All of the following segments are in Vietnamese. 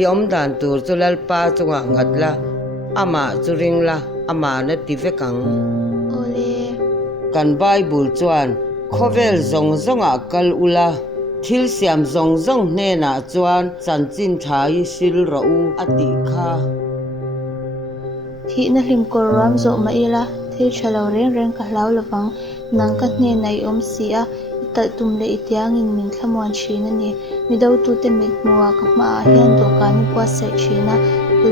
i om dan tur chu lalpa chunga ngatla ama chu ringla ama na ti vekang ole kan Bible chuan khovel zong zonga kal ula thil siam zong zong hne na chuan chanchin thai sil ro u ati kha thi na hlim kor ram zo ma ila thil thalo reng reng ka hlau lawang nang ka hne nai om si a ital tum le itiang in min thlamuan thina ni mido tu te mit muwa ka ma hian do ka ni pua sai thina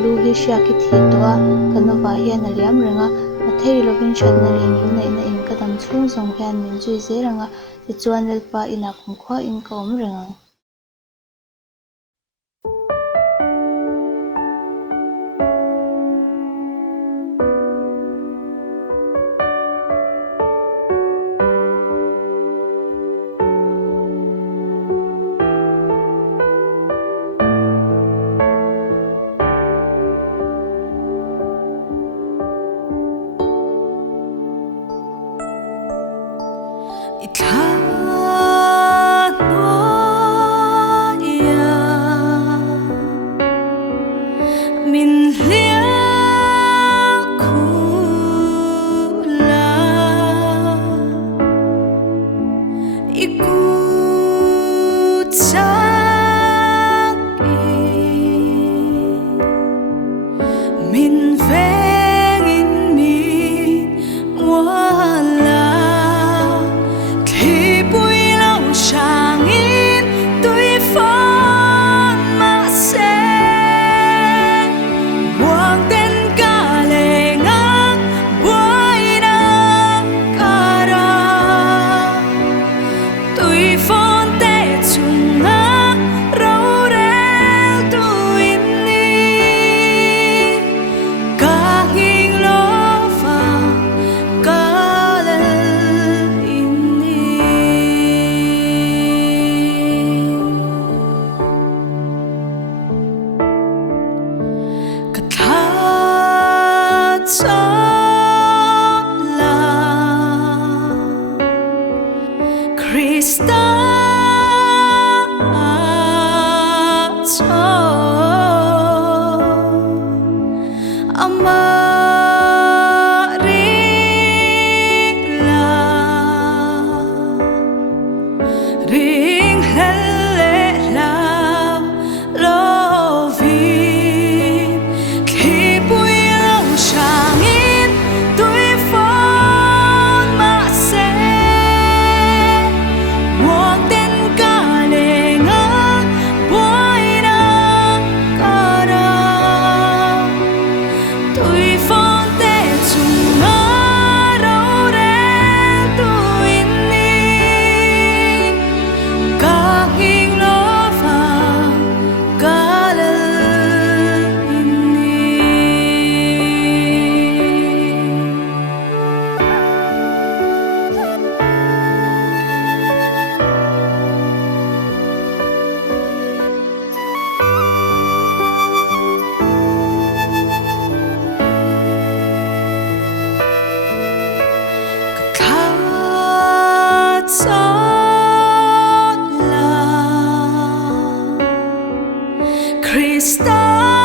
lu hi sha ki thi to a kanova hian aliam renga mathei lovin chat na ring in nei na in ka dam chung zong hian min chui zeranga ti chuan lalpa ina khum khwa in ka om renga Krista